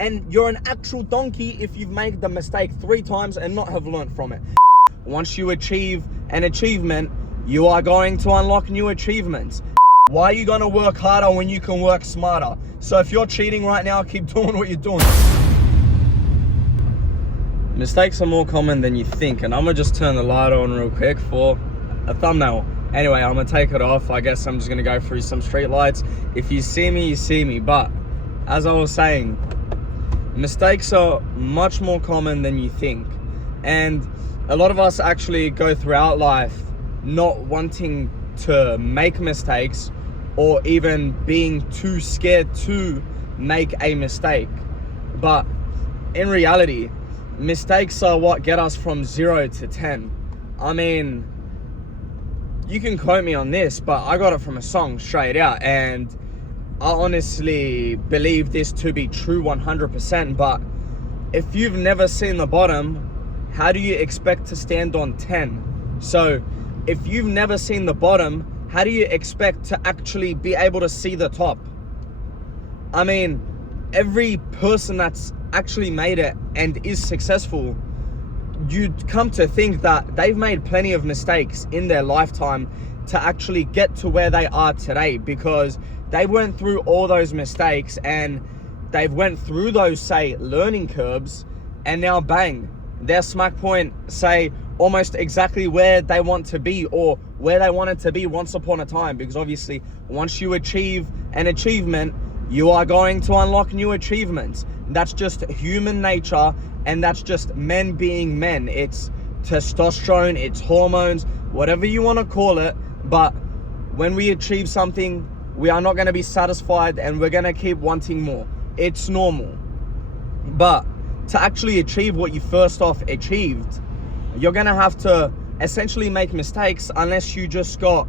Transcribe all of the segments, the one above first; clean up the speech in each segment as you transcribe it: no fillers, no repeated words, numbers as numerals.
And you're an actual donkey if you've made the mistake 3 times and not have learned from it. Once you achieve an achievement, you are going to unlock new achievements. Why are you going to work harder when you can work smarter? So if you're cheating right now, keep doing what you're doing. Mistakes are more common than you think, and I'm gonna just turn the light on real quick for a thumbnail. Anyway, I'm gonna take it off. I guess I'm just gonna go through some street lights. If you see me, you see me. But as I was saying, mistakes are much more common than you think. And a lot of us actually go throughout life not wanting to make mistakes or even being too scared to make a mistake. But in reality, mistakes are what get us from 0 to 10. I mean, you can quote me on this, but I got it from a song straight out, and I honestly believe this to be true 100%. But if you've never seen the bottom, how do you expect to stand on 10? So if you've never seen the bottom, how do you expect to actually be able to see the top? I mean, every person that's actually made it and is successful, you'd come to think that they've made plenty of mistakes in their lifetime to actually get to where they are today, because they went through all those mistakes and they've went through those, say, learning curves, and now bang, their smack point, say, almost exactly where they want to be or where they wanted to be once upon a time. Because obviously once you achieve an achievement, you are going to unlock new achievements. That's just human nature, and that's just men being men. It's testosterone, it's hormones, whatever you want to call it. But when we achieve something, we are not going to be satisfied and we're going to keep wanting more. It's normal. But to actually achieve what you first off achieved, you're going to have to essentially make mistakes, unless you just got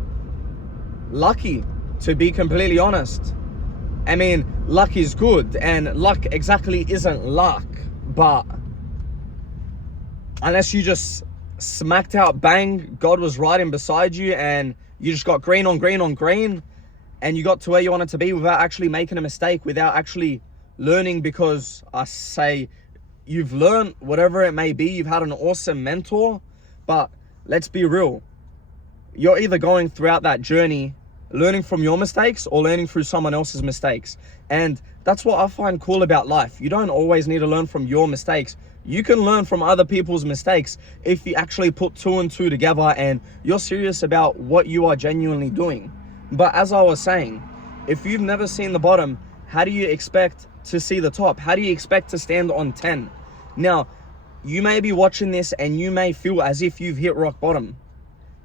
lucky, to be completely honest. I mean, luck is good, and luck exactly isn't luck, but unless you just smacked out, bang, God was riding beside you and you just got green on green on green, and you got to where you wanted to be without actually making a mistake, without actually learning, because I say you've learned whatever it may be, you've had an awesome mentor. But let's be real, you're either going throughout that journey learning from your mistakes or learning through someone else's mistakes. And that's what I find cool about life. You don't always need to learn from your mistakes. You can learn from other people's mistakes if you actually put 2 and 2 together and you're serious about what you are genuinely doing. But as I was saying, if you've never seen the bottom, how do you expect to see the top? How do you expect to stand on 10? Now, you may be watching this and you may feel as if you've hit rock bottom.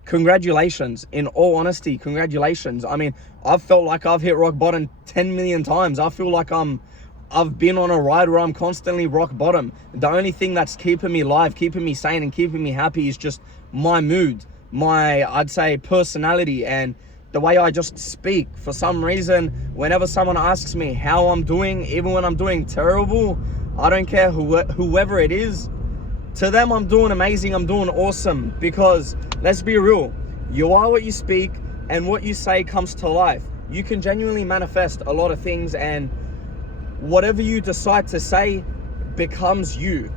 Congratulations. In all honesty, congratulations. I mean, I've felt like I've hit rock bottom 10 million times. I feel like I've been on a ride where I'm constantly rock bottom. The only thing that's keeping me alive, keeping me sane, and keeping me happy is just my mood, my, I'd say, personality, and the way I just speak. For some reason, whenever someone asks me how I'm doing, even when I'm doing terrible, I don't care whoever it is, to them I'm doing amazing, I'm doing awesome. Because let's be real, you are what you speak, and what you say comes to life. You can genuinely manifest a lot of things, and whatever you decide to say becomes you.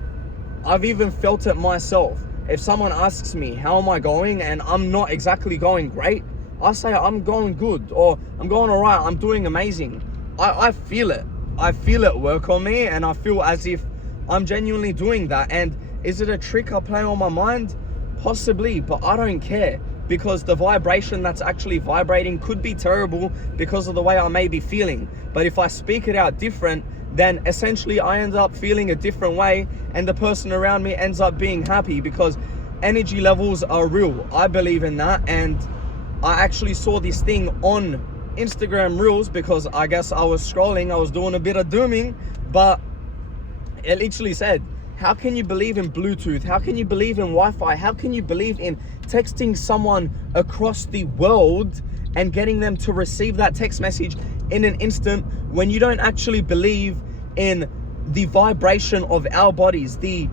I've even felt it myself. If someone asks me how am I going and I'm not exactly going great, I say I'm going good, or I'm going all right, I'm doing amazing. I feel it. I feel it work on me, and I feel as if I'm genuinely doing that. And is it a trick I play on my mind? Possibly, but I don't care, because the vibration that's actually vibrating could be terrible because of the way I may be feeling. But if I speak it out different, then essentially I end up feeling a different way, and the person around me ends up being happy, because energy levels are real. I believe in that. And I actually saw this thing on Instagram Reels, because I guess I was scrolling, I was doing a bit of dooming, but it literally said, how can you believe in Bluetooth? How can you believe in Wi-Fi? How can you believe in texting someone across the world and getting them to receive that text message in an instant, when you don't actually believe in the vibration of our bodies, the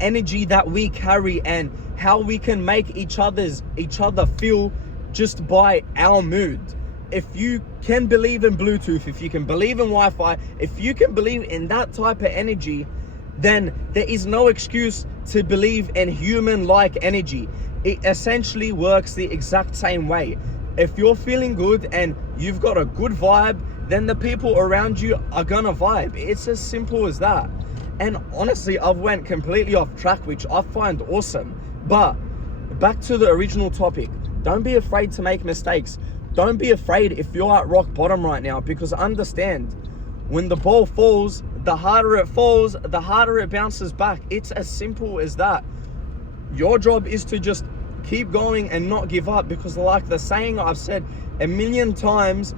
energy that we carry, and how we can make each other feel just by our mood? if you can believe in Bluetooth, if you can believe in Wi-Fi, if you can believe in that type of energy, then there is no excuse to believe in human-like energy. It essentially works the exact same way. If you're feeling good and you've got a good vibe, then the people around you are gonna vibe. It's as simple as that. And honestly, I've went completely off track, which I find awesome. But back to the original topic, don't be afraid to make mistakes. Don't be afraid if you're at rock bottom right now, because understand, when the ball falls, the harder it falls, the harder it bounces back. It's as simple as that. Your job is to just keep going and not give up, because like the saying I've said a million times,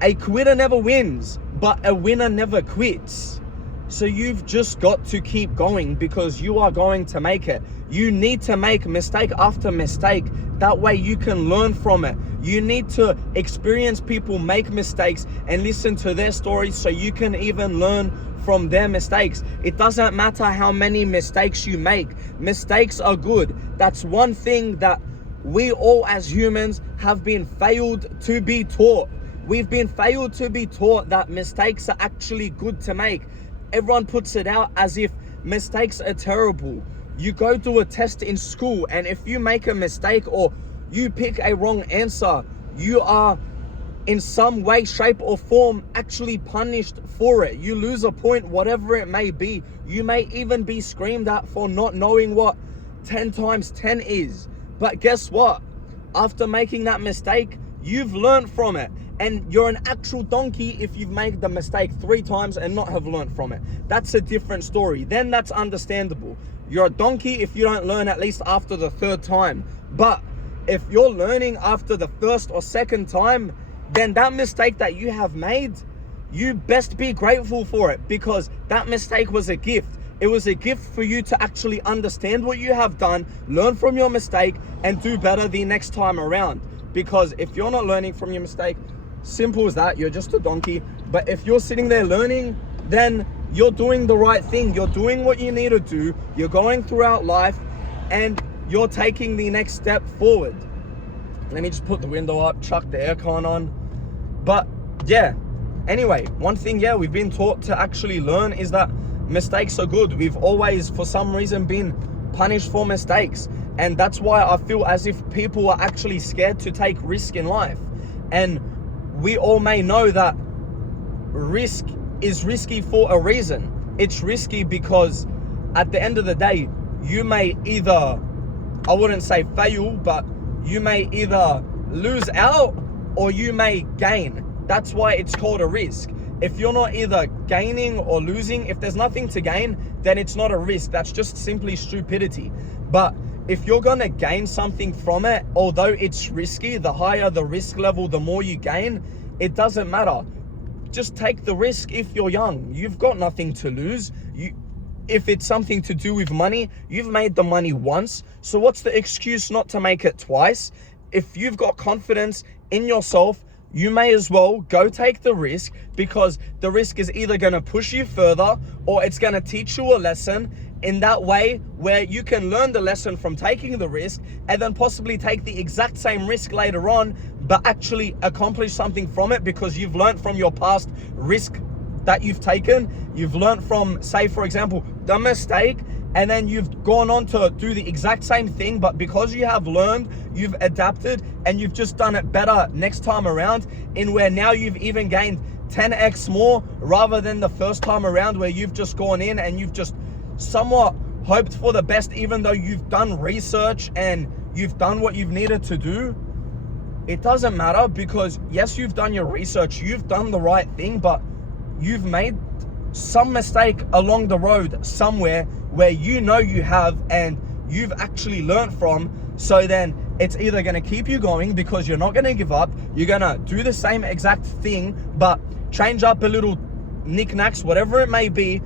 a quitter never wins, but a winner never quits. So you've just got to keep going, because you are going to make it. You need to make mistake after mistake. That way you can learn from it. You need to experience people make mistakes and listen to their stories so you can even learn from their mistakes. It doesn't matter how many mistakes you make. Mistakes are good. That's one thing that we all as humans have been failed to be taught. We've been failed to be taught that mistakes are actually good to make. Everyone puts it out as if mistakes are terrible. You go to a test in school, and if you make a mistake or you pick a wrong answer, you are in some way, shape or form actually punished for it. You lose a point, whatever it may be. You may even be screamed at for not knowing what 10 times 10 is. But guess what? After making that mistake, you've learned from it. And you're an actual donkey if you've made the mistake 3 times and not have learned from it. That's a different story. Then that's understandable. You're a donkey if you don't learn at least after the 3rd time. But if you're learning after the 1st or 2nd time, then that mistake that you have made, you best be grateful for it, because that mistake was a gift. It was a gift for you to actually understand what you have done, learn from your mistake, and do better the next time around. Because if you're not learning from your mistake, simple as that, you're just a donkey. But if you're sitting there learning, then you're doing the right thing. You're doing what you need to do. You're going throughout life and you're taking the next step forward. Let me just put the window up, chuck the aircon on. But yeah, anyway, one thing, yeah, we've been taught to actually learn is that mistakes are good. We've always, for some reason, been punished for mistakes. And that's why I feel as if people are actually scared to take risk in life. And we all may know that risk is risky for a reason. It's risky because at the end of the day, you may either, I wouldn't say fail, but you may either lose out or you may gain. That's why it's called a risk. If you're not either gaining or losing, if there's nothing to gain, then it's not a risk. That's just simply stupidity. But if you're gonna gain something from it, although it's risky, the higher the risk level, the more you gain. It doesn't matter. Just take the risk if you're young. You've got nothing to lose. If it's something to do with money, you've made the money once. So what's the excuse not to make it twice? If you've got confidence in yourself, you may as well go take the risk, because the risk is either going to push you further or it's going to teach you a lesson in that way where you can learn the lesson from taking the risk and then possibly take the exact same risk later on, but actually accomplish something from it because you've learned from your past risk that you've taken. You've learned from, say, for example, the mistake, and then you've gone on to do the exact same thing, but because you have learned, you've adapted and you've just done it better next time around, in where now you've even gained 10x more rather than the first time around where you've just gone in and you've just somewhat hoped for the best, even though you've done research and you've done what you've needed to do. It doesn't matter, because yes, you've done your research, you've done the right thing, but you've made some mistake along the road somewhere where you know you have and you've actually learned from. So then it's either going to keep you going because you're not going to give up, you're going to do the same exact thing but change up a little knickknacks, whatever it may be,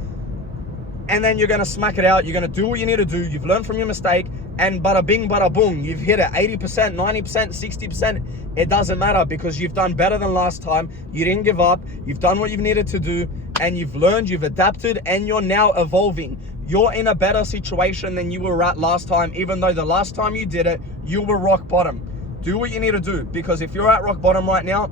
and then you're going to smack it out. You're going to do what you need to do. You've learned from your mistake, and bada bing, bada boom, you've hit it 80%, 90%, 60%. It doesn't matter, because you've done better than last time. You didn't give up. You've done what you've needed to do, and you've learned, you've adapted, and you're now evolving. You're in a better situation than you were at last time, even though the last time you did it, you were rock bottom. do what you need to do, because if you're at rock bottom right now,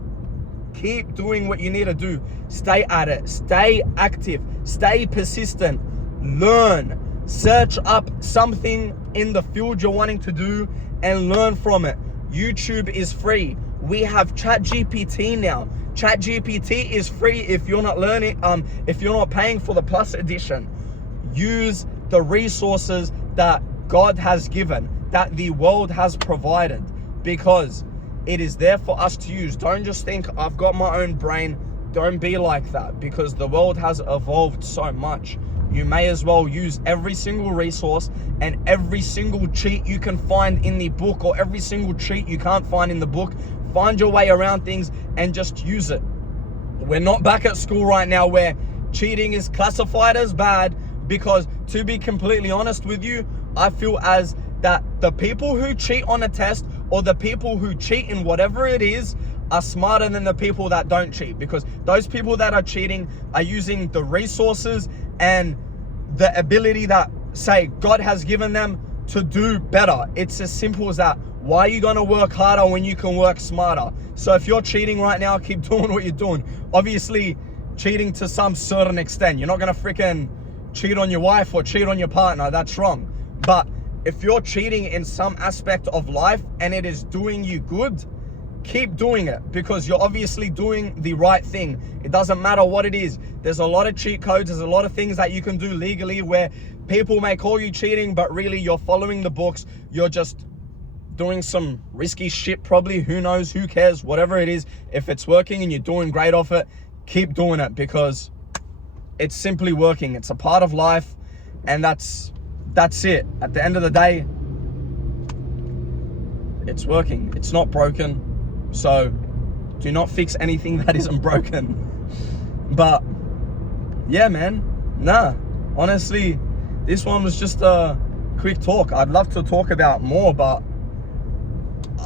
keep doing what you need to do. Stay at it, stay active, stay persistent, learn, search up something in the field you're wanting to do and learn from it. YouTube is free. We have ChatGPT now. ChatGPT is free if you're not learning, if you're not paying for the Plus edition. Use the resources that God has given, that the world has provided, because it is there for us to use. Don't just think, I've got my own brain. Don't be like that, because the world has evolved so much. You may as well use every single resource and every single cheat you can find in the book, or every single cheat you can't find in the book. Find your way around things and just use it. We're not back at school right now where cheating is classified as bad, because to be completely honest with you, I feel as that the people who cheat on a test, or the people who cheat in whatever it is, are smarter than the people that don't cheat, because those people that are cheating are using the resources and the ability that, say, God has given them to do better. It's as simple as that. Why are you going to work harder when you can work smarter? So if you're cheating right now, keep doing what you're doing. Obviously, cheating to some certain extent. You're not going to freaking cheat on your wife or cheat on your partner. That's wrong. But if you're cheating in some aspect of life and it is doing you good, keep doing it, because you're obviously doing the right thing. It doesn't matter what it is. There's a lot of cheat codes. There's a lot of things that you can do legally where people may call you cheating, but really you're following the books. You're just doing some risky shit probably. Who knows? Who cares? Whatever it is, if it's working and you're doing great off it, keep doing it, because it's simply working. It's a part of life, and that's it. At the end of the day, it's working. It's not broken. So do not fix anything that isn't broken. But yeah, man, honestly, this one was just a quick talk. I'd love to talk about more, but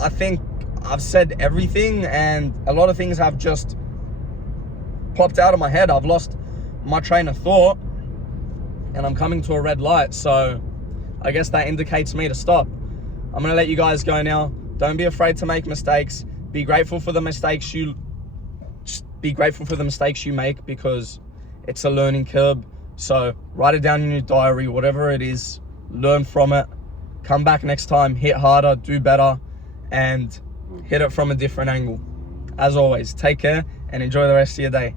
I think I've said everything, and a lot of things have just popped out of my head. I've lost my train of thought and I'm coming to a red light, so I guess that indicates me to stop. I'm gonna let you guys go now. Don't be afraid to make mistakes. Be grateful for the mistakes you make, because it's a learning curve. So write it down in your diary, whatever it is, learn from it, come back next time, hit harder, do better, and hit it from a different angle. As always, take care and enjoy the rest of your day.